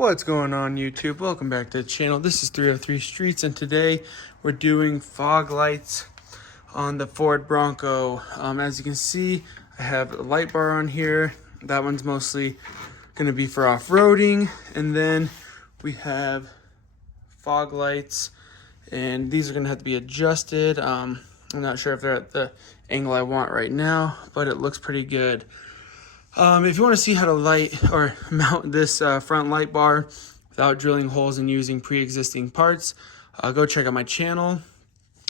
What's going on, YouTube? Welcome back to the channel. This is 303 Streets, and today we're doing fog lights on the Ford Bronco. As you can see, I have a light bar on here. That one's mostly going to be for off-roading, and then we have fog lights, and these are going to have to be adjusted. I'm not sure if they're at the angle I want right now, but it looks pretty good. If you want to see how to light or mount this front light bar without drilling holes and using pre-existing parts, go check out my channel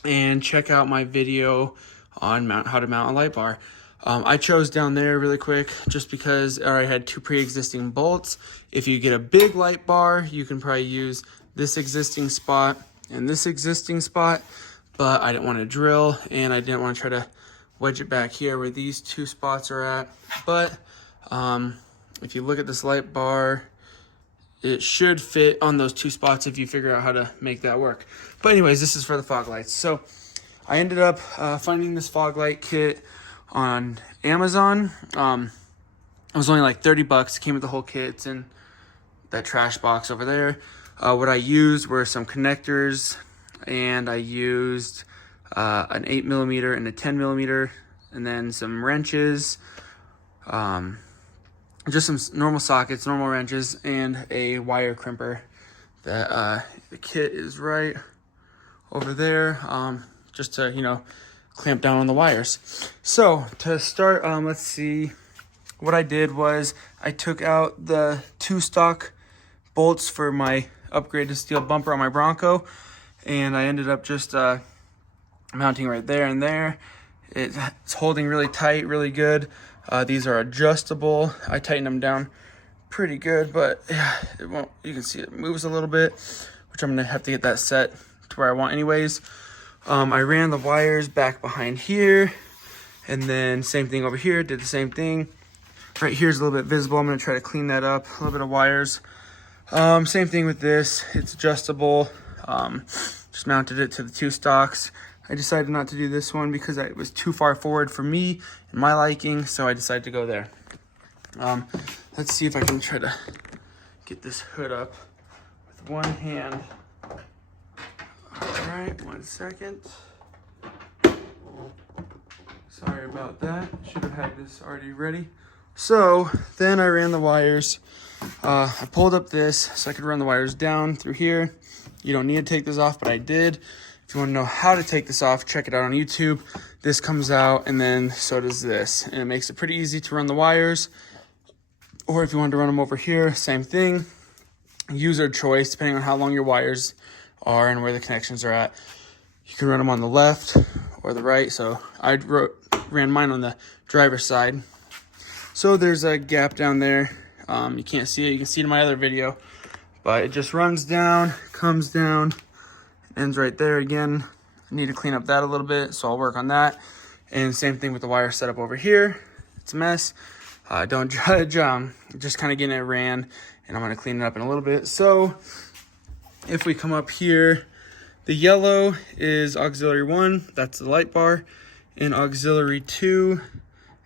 and check out my video on how to mount a light bar. I chose down there really quick just because I had two pre-existing bolts. If you get a big light bar, you can probably use this existing spot and this existing spot, but I didn't want to drill and I didn't want to try to wedge it back here where these two spots are at. But if you look at this light bar, it should fit on those two spots if you figure out how to make that work. But anyways, this is for the fog lights. So I ended up finding this fog light kit on Amazon. It was only like 30 bucks. It came with the whole kit. It's in that trash box over there. What I used were some connectors, and I used an 8mm and a 10mm, and then some wrenches, just some normal sockets, normal wrenches, and a wire crimper. That the kit is right over there, just to, you know, clamp down on the wires. So to start, let's see, what I did was I took out the two stock bolts for my upgraded steel bumper on my Bronco, and I ended up just mounting right there and there. It's holding really tight, really good. These are adjustable. I tightened them down pretty good, but yeah, it won't. You can see it moves a little bit, which I'm gonna have to get that set to where I want anyways. I ran the wires back behind here, and then same thing over here, did the same thing. Right here's a little bit visible. I'm gonna try to clean that up, a little bit of wires. Same thing with this, it's adjustable. Just mounted it to the two stocks. I decided not to do this one because it was too far forward for me and my liking, so I decided to go there. Let's see if I can try to get this hood up with one hand. All right, 1 second. Sorry about that. Should have had this already ready. So then I ran the wires. I pulled up this so I could run the wires down through here. You don't need to take this off, but I did. If you want to know how to take this off, check it out on YouTube. This comes out, and then so does this. And it makes it pretty easy to run the wires. Or if you want to run them over here, same thing. User choice, depending on how long your wires are and where the connections are at. You can run them on the left or the right. So I ran mine on the driver's side. So there's a gap down there. You can't see it. You can see it in my other video. But it just runs down, comes down, ends right there again. I need to clean up that a little bit, so I'll work on that. And same thing with the wire setup over here. It's a mess. Don't judge. Just kind of getting it ran, and I'm going to clean it up in a little bit. So if we come up here, the yellow is auxiliary 1. That's the light bar. And auxiliary 2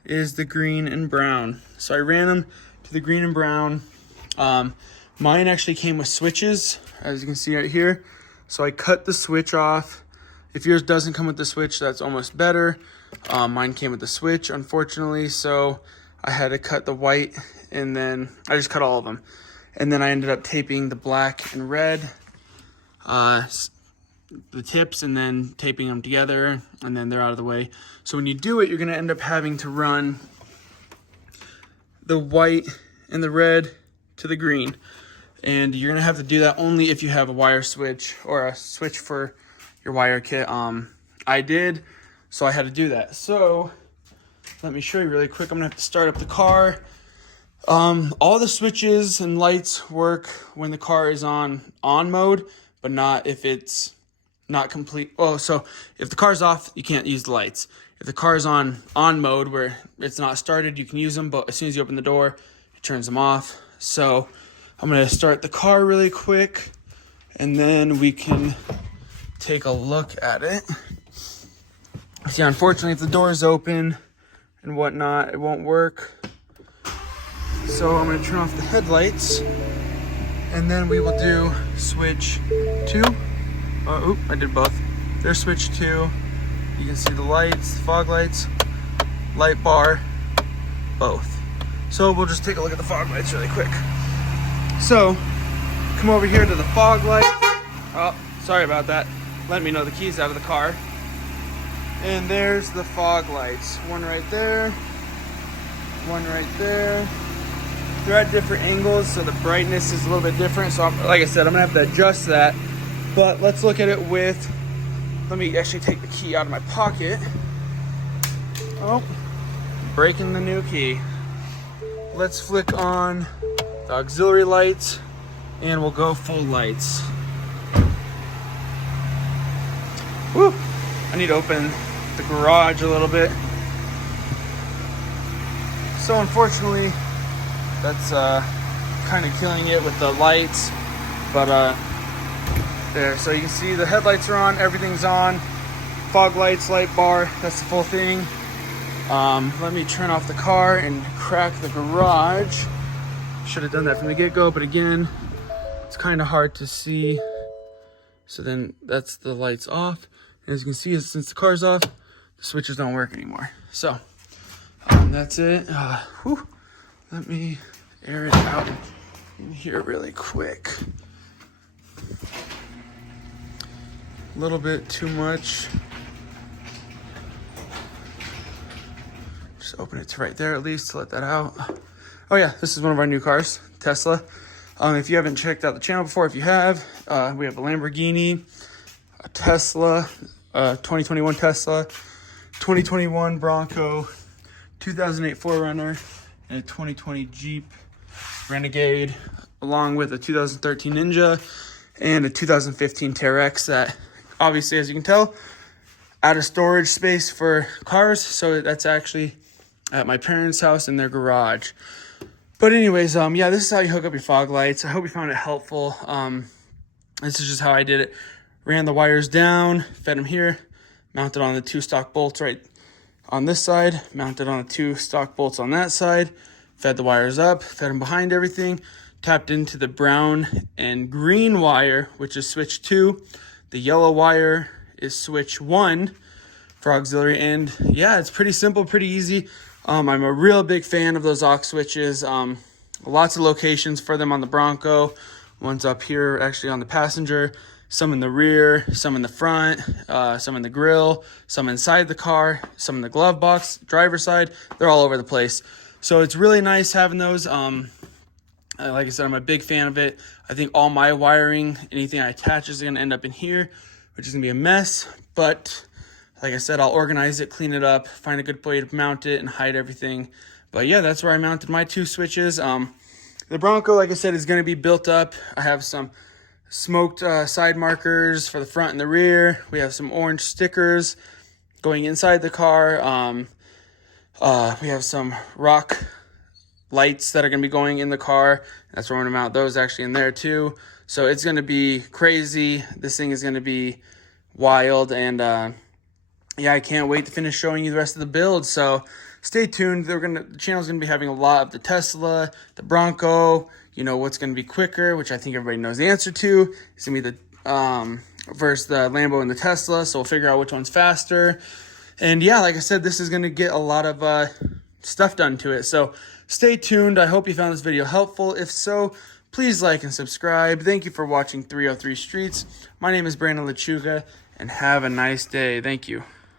is the green and brown. So I ran them to the green and brown. Mine actually came with switches, as you can see right here. So I cut the switch off. If yours doesn't come with the switch, that's almost better. Mine came with the switch, unfortunately, so I had to cut the white, and then I just cut all of them. And then I ended up taping the black and red, the tips, and then taping them together, and then they're out of the way. So when you do it, you're gonna end up having to run the white and the red to the green. And you're gonna have to do that only if you have a wire switch or a switch for your wire kit. I did, so I had to do that. So let me show you really quick. I'm gonna have to start up the car. All the switches and lights work when the car is on mode, but not if it's not complete. Oh, so if the car's off, you can't use the lights. If the car is on mode where it's not started, you can use them, but as soon as you open the door, it turns them off. So I'm going to start the car really quick, and then we can take a look at it. See, unfortunately, if the door is open and whatnot, it won't work. So I'm going to turn off the headlights, And then we will do switch 2. Oop, I did both. There's switch 2. You can see the lights, fog lights, light bar, both. So we'll just take a look at the fog lights really quick. So, come over here to the fog light. Oh, sorry about that. Let me know the keys out of the car. And there's the fog lights. One right there, one right there. They're at different angles, so the brightness is a little bit different. So like I said, I'm gonna have to adjust that. But let's look at it with, let me actually take the key out of my pocket. Oh, breaking the new key. Let's flick on the auxiliary lights and we'll go full lights. Woo! I need to open the garage a little bit. So unfortunately, that's kind of killing it with the lights, but there. So you can see the headlights are on, everything's on. Fog lights, light bar, that's the full thing. Let me turn off the car and crack the garage. Should have done that from the get-go, but again, it's kind of hard to see. So then that's the lights off. As you can see, since the car's off, the switches don't work anymore. So that's it. Let me air it out in here really quick. A little bit too much. Just open it to right there at least to let that out. Oh yeah, this is one of our new cars, Tesla. If you haven't checked out the channel before, if you have, we have a Lamborghini, a Tesla, 2021 Tesla, 2021 Bronco, 2008 4Runner, and a 2020 Jeep Renegade, along with a 2013 Ninja and a 2015 Terex that obviously, as you can tell, out of storage space for cars. So that's actually at my parents' house in their garage. But anyways, yeah, this is how you hook up your fog lights. I hope you found it helpful. This is just how I did it. Ran the wires down, fed them here, mounted on the 2 stock bolts right on this side, mounted on the 2 stock bolts on that side, fed the wires up, fed them behind everything, tapped into the brown and green wire, which is switch 2. The yellow wire is switch 1 for auxiliary. And yeah, it's pretty simple, pretty easy. I'm a real big fan of those aux switches. Lots of locations for them on the Bronco. One's up here actually on the passenger, some in the rear, some in the front, some in the grill, some inside the car, some in the glove box, driver's side. They're all over the place. So it's really nice having those. Like I said, I'm a big fan of it. I think all my wiring, anything I attach is going to end up in here, which is going to be a mess. But like I said, I'll organize it, clean it up, find a good way to mount it and hide everything. But yeah, that's where I mounted my 2 switches. The Bronco, like I said, is going to be built up. I have some smoked side markers for the front and the rear. We have some orange stickers going inside the car. We have some rock lights that are going to be going in the car. That's where I'm going to mount those actually in there too. So it's going to be crazy. This thing is going to be wild. And yeah, I can't wait to finish showing you the rest of the build. So stay tuned. The channel's going to be having a lot of the Tesla, the Bronco, you know, what's going to be quicker, which I think everybody knows the answer to. It's going to be the versus the Lambo and the Tesla. So we'll figure out which one's faster. And yeah, like I said, this is going to get a lot of stuff done to it. So stay tuned. I hope you found this video helpful. If so, please like and subscribe. Thank you for watching 303 Streets. My name is Brandon Lechuga, and have a nice day. Thank you.